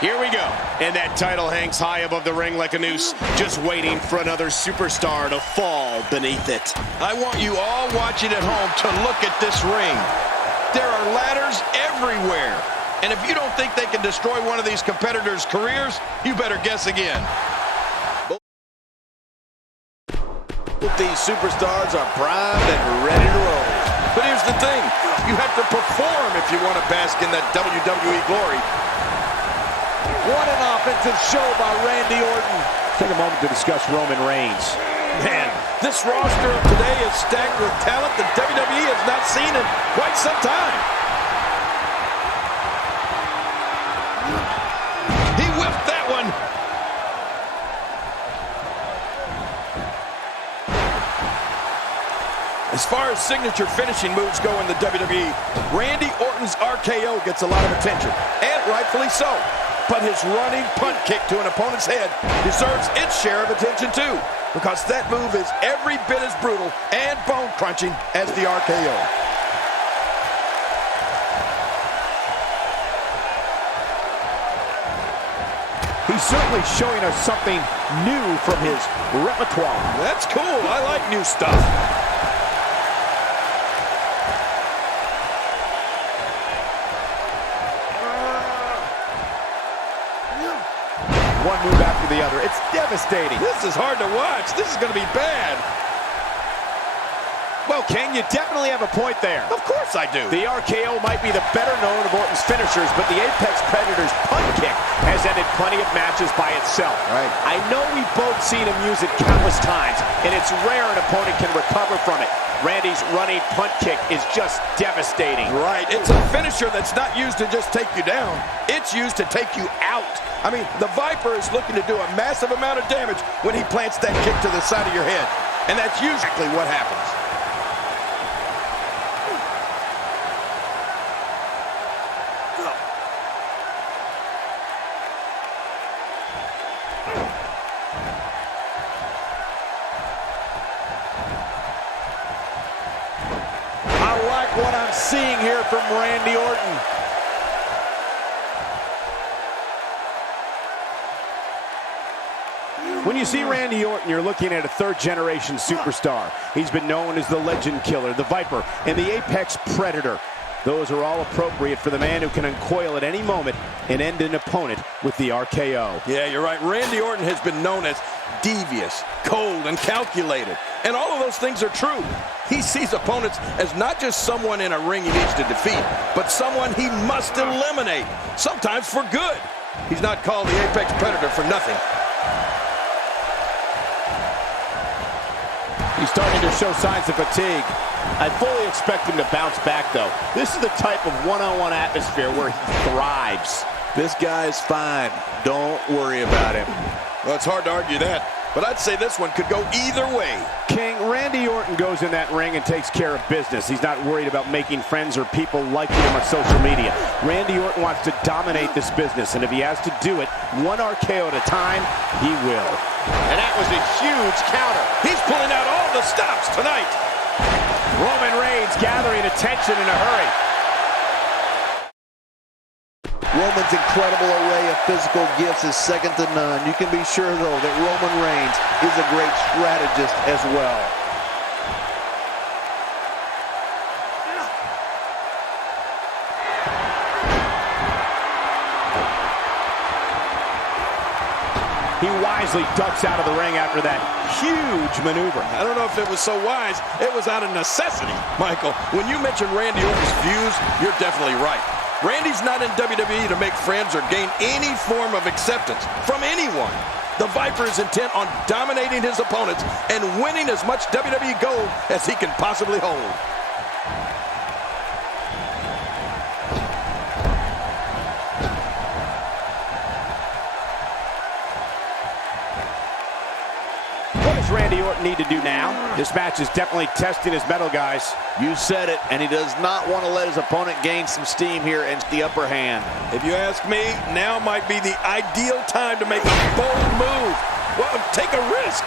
Here we go. And that title hangs high above the ring like a noose, just waiting for another superstar to fall beneath it. I want you all watching at home to look at this ring. There are ladders everywhere. And if you don't think they can destroy one of these competitors' careers, you better guess again. These superstars are primed and ready to roll. But here's the thing. You have to perform if you want to bask in that WWE glory. What an offensive show by Randy Orton. Take a moment to discuss Roman Reigns. Man, this roster of today is stacked with talent that WWE has not seen in quite some time. He whiffed that one. As far as signature finishing moves go in the WWE, Randy Orton's RKO gets a lot of attention, and rightfully so. But his running punt kick to an opponent's head deserves its share of attention too, because that move is every bit as brutal and bone-crunching as the RKO. He's certainly showing us something new from his repertoire. That's cool. I like new stuff. One move after the other. It's devastating. This is hard to watch. This is going to be bad. Well, King, you definitely have a point there. Of course I do. The RKO might be the better known of Orton's finishers, but the Apex Predator's punt kick has ended plenty of matches by itself. Right. I know we've both seen him use it countless times, and it's rare an opponent can recover from it. Randy's running punt kick is just devastating. Right. It's a finisher that's not used to just take you down. It's used to take you out. I mean, the Viper is looking to do a massive amount of damage when he plants that kick to the side of your head. And that's usually what happens. I like what I'm seeing here from Randy Orton. When you see Randy Orton, you're looking at a third-generation superstar. He's been known as the Legend Killer, the Viper, and the Apex Predator. Those are all appropriate for the man who can uncoil at any moment and end an opponent with the RKO. Yeah, you're right. Randy Orton has been known as devious, cold, and calculated. And all of those things are true. He sees opponents as not just someone in a ring he needs to defeat, but someone he must eliminate, sometimes for good. He's not called the Apex Predator for nothing. He's starting to show signs of fatigue. I fully expect him to bounce back, though. This is the type of one-on-one atmosphere where he thrives. This guy's fine. Don't worry about him. Well, it's hard to argue that, but I'd say this one could go either way. King, Randy Orton goes in that ring and takes care of business. He's not worried about making friends or people liking him on social media. Randy Orton wants to dominate this business, and if he has to do it one RKO at a time, he will. And that was a huge counter. He's pulling out all the stops tonight. Roman Reigns gathering attention in a hurry. Roman's incredible array of physical gifts is second to none. You can be sure, though, that Roman Reigns is a great strategist as well. He wisely ducks out of the ring after that huge maneuver. I don't know if it was so wise. It was out of necessity. Michael, when you mention Randy Orton's views, you're definitely right. Randy's not in WWE to make friends or gain any form of acceptance from anyone. The Viper is intent on dominating his opponents and winning as much WWE gold as he can possibly hold. What does Randy Orton need to do now? This match is definitely testing his mettle, guys. You said it, and he does not want to let his opponent gain some steam here and the upper hand. If you ask me, now might be the ideal time to make a bold move. Well, take a risk.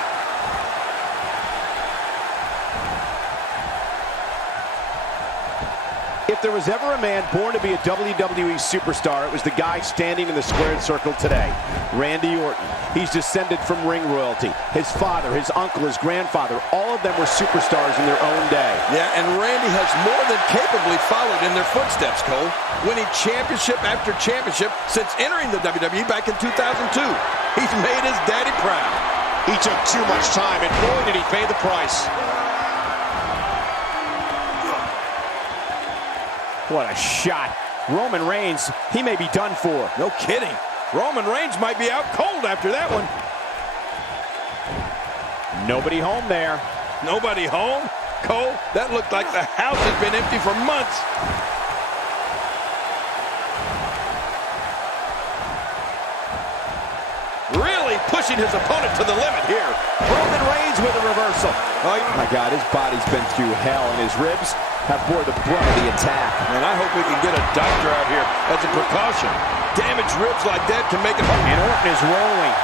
If there was ever a man born to be a WWE superstar, it was the guy standing in the squared circle today, Randy Orton. He's descended from ring royalty. His father, his uncle, his grandfather, all of them were superstars in their own day. Yeah, and Randy has more than capably followed in their footsteps, Cole, winning championship after championship since entering the WWE back in 2002. He's made his daddy proud. He took too much time, and boy, did he pay the price. What a shot. Roman Reigns, he may be done for. No kidding. Roman Reigns might be out cold after that one. Nobody home there. Nobody home? Cole, that looked like the house has been empty for months. Really pushing his opponent to the limit here. Roman Reigns with a reversal. Oh my God, his body's been through hell, and his ribs have bore the brunt of the attack. And I hope we can get a doctor out here as a precaution. Damaged ribs like that can make it hard. And Orton is rolling.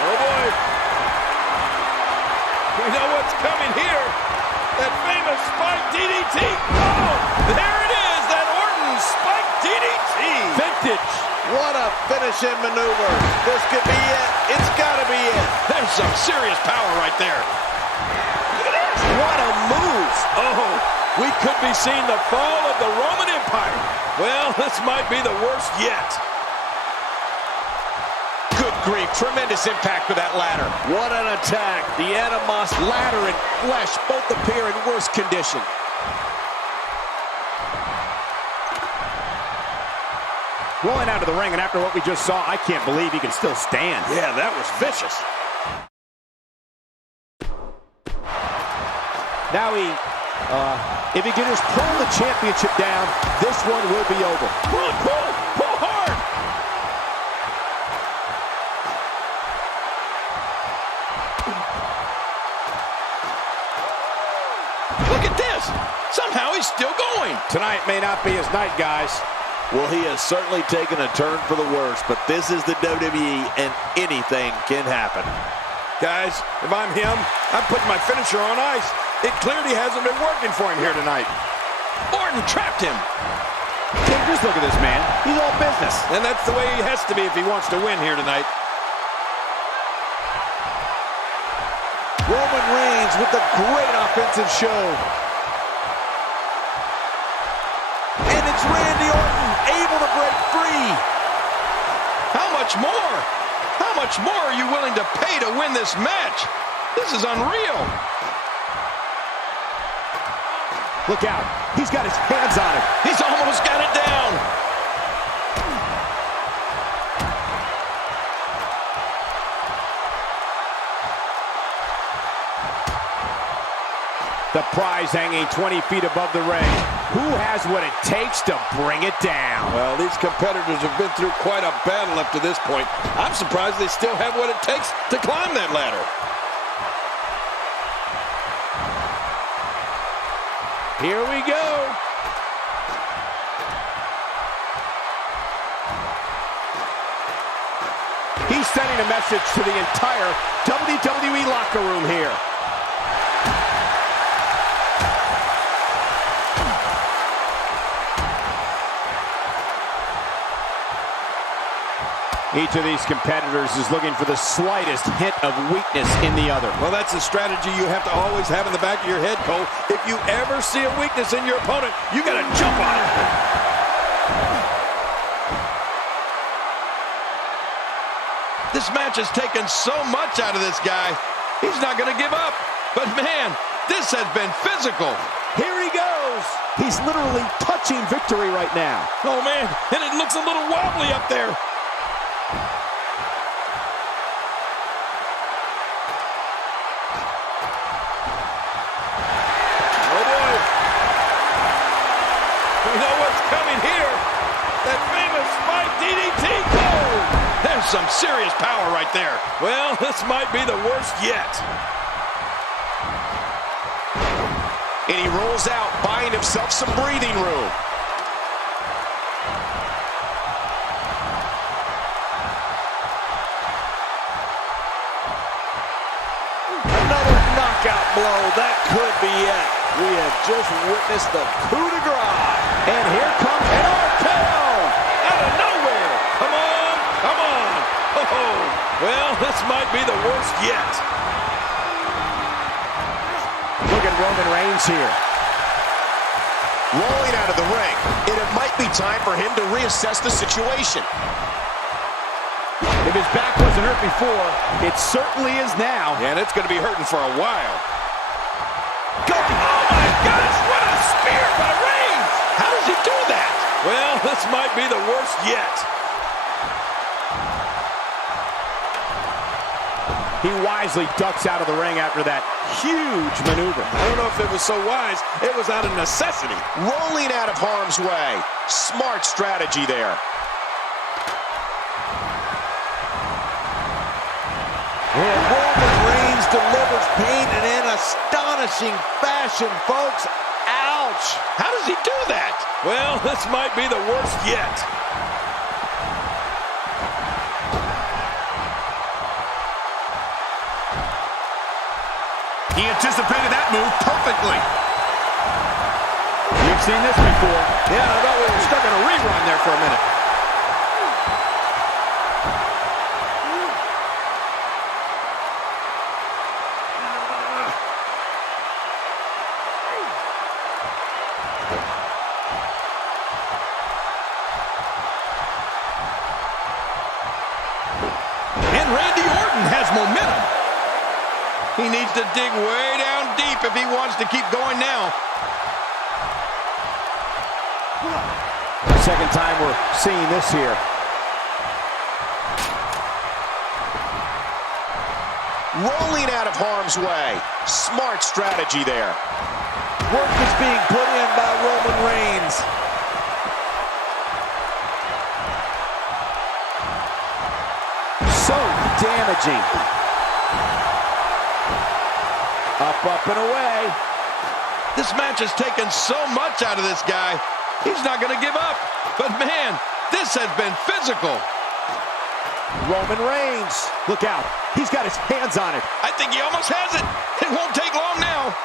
Oh boy. We know what's coming here. That famous spike DDT. Oh, there it is. That Orton spike DDT. Vintage. What a finishing maneuver. This could be it. It's got to be it. There's some serious power right there. Look at this. What a move. Oh, we could be seeing the fall of the Roman Empire. Well, this might be the worst yet. Good grief, tremendous impact with that ladder. What an attack. The Animos Ladder and flesh both appear in worse condition. Rolling out of the ring, and after what we just saw, I can't believe he can still stand. Yeah, that was vicious. Now if he can just pull the championship down, this one will be over. Pull hard. Look at this. Somehow he's still going. Tonight may not be his night, guys. Well, he has certainly taken a turn for the worse, but this is the WWE, and anything can happen. Guys, if I'm him, I'm putting my finisher on ice. It clearly hasn't been working for him here tonight. Orton trapped him. Take just look at this man. He's all business. And that's the way he has to be if he wants to win here tonight. Roman Reigns with the great offensive show. And it's Randy Orton able to break free. How much more? How much more are you willing to pay to win this match? This is unreal. Look out. He's got his hands on it. He's almost got it down. The prize hanging 20 feet above the ring. Who has what it takes to bring it down? Well, these competitors have been through quite a battle up to this point. I'm surprised they still have what it takes to climb that ladder. Here we go. He's sending a message to the entire WWE locker room here. Each of these competitors is looking for the slightest hint of weakness in the other. Well, that's a strategy you have to always have in the back of your head, Cole. If you ever see a weakness in your opponent, you got to jump on it. This match has taken so much out of this guy. He's not going to give up. But, man, this has been physical. Here he goes. He's literally touching victory right now. Oh, man, and it looks a little wobbly up there. Some serious power right there. Well, this might be the worst yet. And he rolls out, buying himself some breathing room. Another witness the coup de grace. And here comes an RKO. Out of nowhere. Come on, come on. Oh, well, this might be the worst yet. Look at Roman Reigns here. Rolling out of the ring, and it might be time for him to reassess the situation. If his back wasn't hurt before, it certainly is now. And it's going to be hurting for a while. Go! Oh, my gosh, what a spear by Reigns! How does he do that? Well, this might be the worst yet. He wisely ducks out of the ring after that huge maneuver. I don't know if it was so wise. It was out of necessity. Rolling out of harm's way. Smart strategy there. Well, Roman Reigns delivers pain in an astonishing fashion, folks. Ouch! How does he do that? Well, this might be the worst yet. He anticipated that move perfectly. We've seen this before. Yeah, I thought we were stuck in a rerun there for a minute. And Randy Orton has momentum. He needs to dig way down deep if he wants to keep going now. Second time we're seeing this here. Rolling out of harm's way. Smart strategy there. Work is being put in by Roman Reigns. So damaging. Up and away. This match has taken so much out of this guy. He's not going to give up. But man, this has been physical. Roman Reigns. Look out. He's got his hands on it. I think he almost has it. It won't take long now.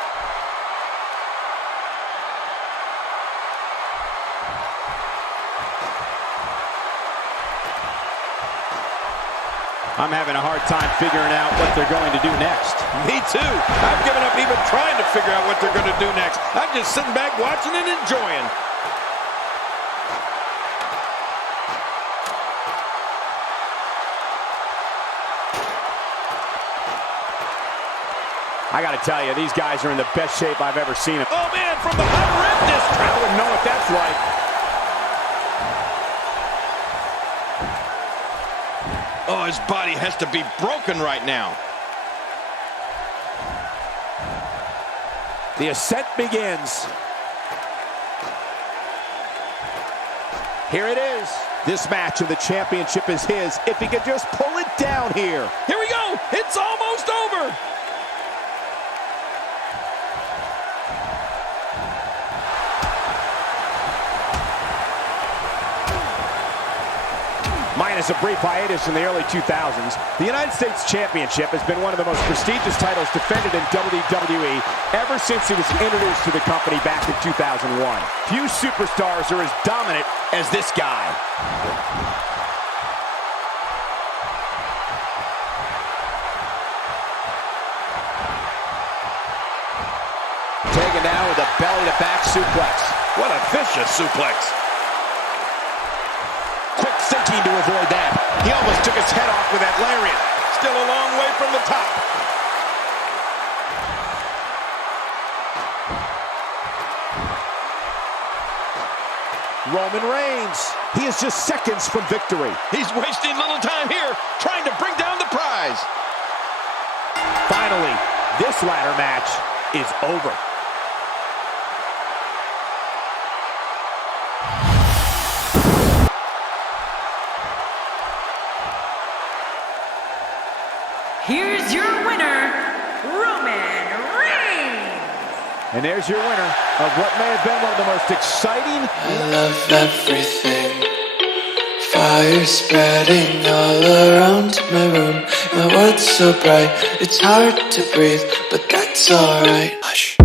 I'm having a hard time figuring out what they're going to do next. Me too. I've given up even trying to figure out what they're going to do next. I'm just sitting back watching and enjoying. I got to tell you, these guys are in the best shape I've ever seen them. Oh, man, from the high rim district. I wouldn't know what that's like. Oh, his body has to be broken right now. The ascent begins. Here it is. This match of the championship is his if he could just pull it down here. Here we go. It's almost over. Minus a brief hiatus in the early 2000s, the United States Championship has been one of the most prestigious titles defended in WWE ever since it was introduced to the company back in 2001. Few superstars are as dominant as this guy. Taken down with a belly-to-back suplex. What a vicious suplex. Quick thinking to avoid that. He almost took his head off with that lariat. Still a long way from the top. Roman Reigns. He is just seconds from victory. He's wasting little time here, trying to bring down the prize. Finally, this ladder match is over. Here's your winner, Roman Reigns. And there's your winner of what may have been one of the most exciting. I love everything. Fire spreading all around my room. My world's so bright, it's hard to breathe, but that's alright. Hush.